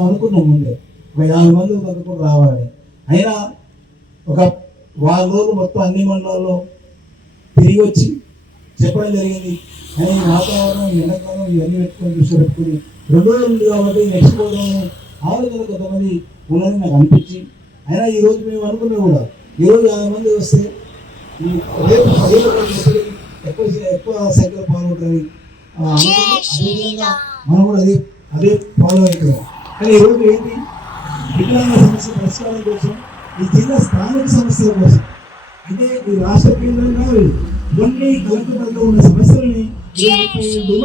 అనుకున్నాం ముందే. ఒక యాభై మంది అనుకుని రావాలని అయినా ఒక వారం రోజులు మొత్తం అన్ని మండలాల్లో తిరిగి వచ్చి చెప్పడం జరిగింది. కానీ ఈ వాతావరణం ఎండాకాలం ఇవన్నీ పెట్టుకొని దృష్టి పెట్టుకుని రెండు రోజులు ఉంది కాబట్టి నెక్స్ట్ రోజు ఆలోచన కొంతమంది ఉన్నారని నాకు అనిపించి అయినా ఈ రోజు మేము అనుకున్నాం కూడా. ఈ రోజు యాభై మంది వస్తే రేపు ఎక్కువ ఎక్కువ సంఖ్యలో పాల్గొంటారని మనం కూడా అదే అదే ఫాలో అవుతున్నాం కానీ ఈ రోజు ఏంటి? వికలాంగ సమస్య పరిష్కారం కోసం ఈ జిల్లా స్థానిక సమస్యల కోసం. అంటే ఈ రాష్ట్ర కేంద్రంగా కొన్ని కలెక్టర్ పరిధిలో ఉన్న సమస్యల్ని జరిగింది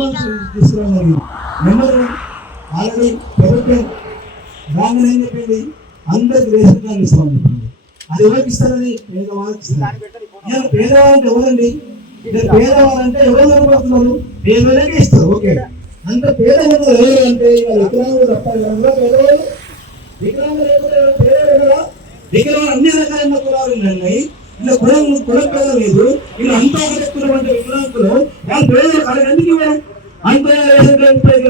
నెంబర్ వన్ ఆల్రెడీ ప్రభుత్వం రాగానే ఏం చెప్పింది అందరికి రేషన్ కార్డు ఇస్తామని చెప్పింది అది ఎవరికి ఇస్తారని పేదవాళ్ళకి ఇస్తారు. పేదవాళ్ళంటే ఎవరండి? పేదవాళ్ళంటే ఎవరు కనపడుతున్నారు పేదవాళ్ళకే ఇస్తారు. ఓకే. అంత పేదవాళ్ళు ఎవరు అంటే ఇవాళ వికలాంగులు తప్ప ఎవరు పేదవాళ్ళు? వికలాంగులు లేకపోతే పేదవాళ్ళు కదా? వికలాంగులు అన్ని రకాలైన కులాలు ఉన్నాయి. ఇలా కులం కులం పేద లేదు ఇలా అంతా చెప్తున్నటువంటి కులం అంటే వికలాంగులు వాళ్ళు పేదలు కాదు ఎందుకు ఇవ్వడం అంతే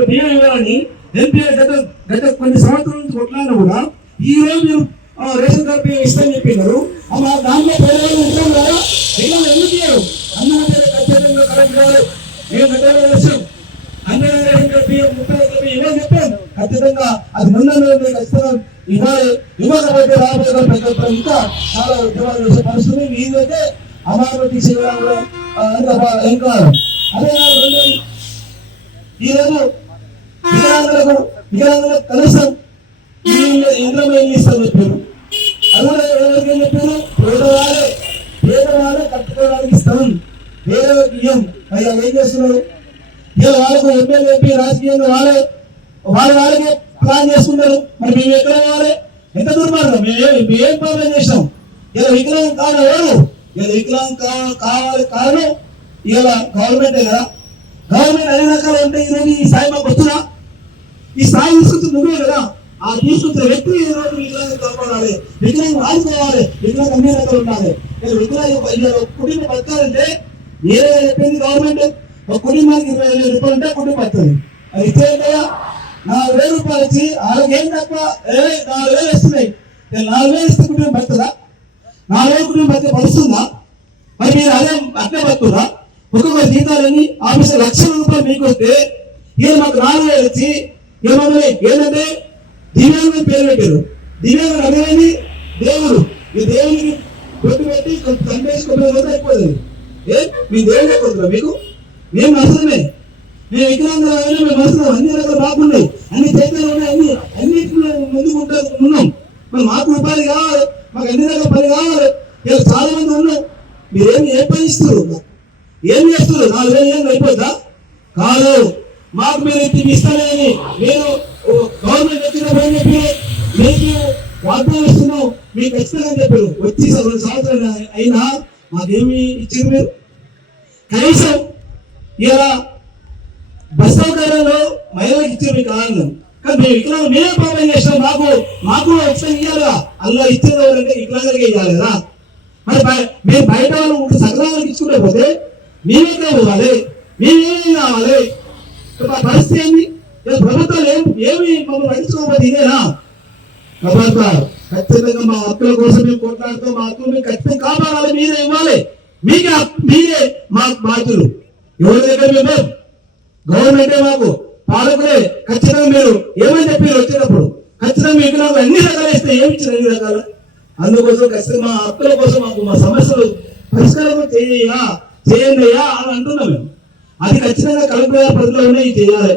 బియ్యం ఇవ్వాలని ఎంపీ గత గత కొన్ని సంవత్సరాల నుంచి కొట్లాడినా కూడా ఈ రోజు మీరు రేషన్ కార్డు బియ్యం ఇస్తామని చెప్పినారు. ఆ, మా దాంట్లో పేదవాళ్ళు ఉంటాం కదా. వికలాంగులు ఎందుకు ఇవ్వరు? పేద ఖచ్చితంగా కరెక్ట్ కాదు మేము గతంలో వచ్చాం ఖచ్చితంగా అది ముందు ఖచ్చితంగా ఇవ్వాలి. ఇవ్వకపోతే రాబోయే ప్రతి ఒక్కరు ఇంకా చాలా ఉద్యమాలు చేసే పరిస్థితులు ఇదైతే అమరావతి శివరాములు ఇంకా బా- అదే కాదు ఈరోజు వికలాంగులకు వికలాంగులకు కనీసం ఇంద్రమే ఏం ఇస్తామని చెప్పారు. అది కూడా ఎవరికి చెప్పారు? పేదవాళ్ళే. పేదవాళ్ళే కట్టుకోవడానికి ఇస్తాం వేరే బియ్యం అయ్యా ఏం చేస్తున్నారు? ఏదో వాళ్ళకు ఎమ్మెల్యే ఎంపీ రాజకీయంగా వాళ్ళే వాళ్ళ వాళ్ళకే ప్లాన్ చేసుకుంటారు. మరి మేము ఎక్కడ కావాలి ఎంత దుర్మార్గం మేము ఏం- పాలన ఏం ప్రాబ్లం చేసినాం? ఇలా వికలాంగం కాదు ఎవరు? ఇలా వికలాంగం కా- కావాలి కారణం ఇలా గవర్నమెంటే కదా. గవర్నమెంట్ అన్ని రకాలు ఉంటాయి ఈరోజు ఈ స్థాయి మాకు వస్తున్నా ఈ స్థాయి తీసుకొచ్చింది నువ్వే కదా. ఆ తీసుకొచ్చిన వ్యక్తి ఈరోజు రోజు వికలాంగం కాపాడాలి వికలాంగం ఆదుకోవాలి. వికలాంగం అన్ని రకాలు ఉండాలి. ఇలా వికలాంగం ఇలా ఒక కుటుంబం ఏదో చెప్పింది గవర్నమెంట్ ఒక కుటుంబానికి ఇరవై వేల రూపాయలు ఉంటే కుటుంబ పడుతుంది. అయితే నాలుగు వేల రూపాయలు వచ్చి వాళ్ళకి ఏం తక్కువ? నాలుగు వేలు ఇస్తున్నాయి నాలుగు వేలు ఇస్తే కుటుంబం పడుతుందా? నాలుగు వేల కుటుంబం పడితే పడుతుందా మరి మీరు అదే అట్లే పడుతుందా? ఒక్కొక్క జీతాలని ఆఫీసు లక్షల రూపాయలు మీకు వస్తే ఈయన మాకు నాలుగు వేలు వచ్చి ఏమన్నా ఏంటంటే దివ్యాంగుని పేరు పెట్టారు. దివ్యాంగుడు అదేమైంది దేవుడు. ఈ దేవునికి బొట్టు పెట్టి కొంత చంపేసి కొంత రోజులు అయిపోతుంది. ఏ? మీ దేవుడే కొడుతున్నా మీకు? మేము నష్టమే మేము ఎక్కడంతా మేము నష్టం అన్ని రకాలు బాగున్నాయి అన్ని చైతన్యం ఉన్నాయి. అన్ని అన్నింటిలో ముందుకు ఉంటా ఉన్నాం. మరి మాకు ఉపాధి కావాలి. మాకు అన్ని రకాల పని కావాలి. ఇలా చాలా మంది ఉన్నాం మీరేమి ఏ పని ఇస్తారు ఏం చేస్తారు నాలుగు వేలు ఏం అయిపోద్దా? కాదు. మాకు మీరు ఇస్తానని మీరు ఓ గవర్నమెంట్ వచ్చినప్పుడు చెప్పి మీకు వాగ్దానం ఇస్తున్నాం. మీకు ఖచ్చితంగా చెప్పారు. వచ్చి రెండు సంవత్సరాలు అయినా మాకేమి ఇచ్చారు మీరు? కనీసం ఇలా బస్ సౌకర్యంలో మహిళలకు ఇచ్చారు మీకు ఆనందం కానీ మేము వికలాంగ మేమే పాపం చేసినాం. మాకు మాకు ఎక్స్ట్రా ఇవ్వాలిగా అందులో ఇచ్చేది ఎవరంటే వికలాంగులకి ఇవ్వాలి కదా. మరి మేము బయట వాళ్ళు ఉంటే సంక్రాంతికి ఇచ్చుకుంటే పోతే మేమెక్కడ పోవాలి మేమేమి కావాలి? పరిస్థితి ఏంది? ఇలా ప్రభుత్వాలు ఏం ఏమి మమ్మల్ని పట్టించుకోకపోతే ఇదేనా? కాబట్టి ఖచ్చితంగా మా హక్కుల కోసం మేము కొట్లాడుతూ మా హక్కులు మేము ఖచ్చితంగా కాపాడాలి. మీరే ఇవ్వాలి. మీకే మీరే మా బాధ్యులు. ఎవరి దగ్గర మేము గవర్నమెంటే మాకు? పాలకులే ఖచ్చితంగా మీరు ఏమని చెప్పారు వచ్చినప్పుడు? ఖచ్చితంగా మీకు నాకు అన్ని రకాలు ఇస్తే ఏమి ఇచ్చిన అన్ని రకాలు? అందుకోసం ఖచ్చితంగా మా హక్కుల కోసం మాకు మా సమస్యలు పరిష్కారం చేయ్యా చేయండియా అని అంటున్నాం మేము. అది ఖచ్చితంగా కలెక్టర్ పరిధిలో ఉన్నాయి చేయాలి.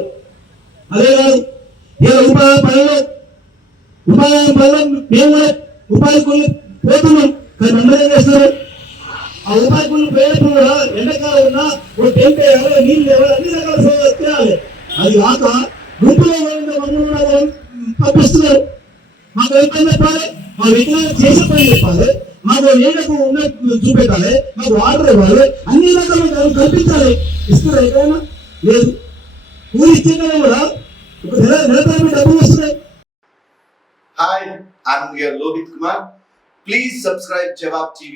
అదే కాదు ఏ ఉపాధి పనులు ఉపాధి పనులు మేము కూడా ఉపాధి కొన్ని పోతున్నాం కానీ అందరూ ఏం చేస్తున్నారు? ఆ ఉపాధి కూలి పోయేటప్పుడు కూడా ఎండాకాలం ఉన్నా ఇప్పుడు టెంట్ నీళ్ళు లేవాలి అన్ని రకాల సేవలు చేయాలి. అది కాక గుంపులో ఉన్న మమ్మల్ని పంపిస్తున్నారు. మాకు ఏ పని చెప్పాలి? మా విజ్ఞానం చేసే పని చెప్పాలి. మాకు నీళ్ళకు ఉన్న చూపెట్టాలి. మాకు వాటర్ ఇవ్వాలి. అన్ని రకాలు కల్పించాలి. ఇస్తున్నారు ఎక్కడైనా? లేదు. ఊరి ఇచ్చేటప్పుడు కూడా ఒక నెల నెల తరపు డబ్బులు వస్తున్నాయి. Hi I'm here Lohit Kumar. Please subscribe Jawab TV,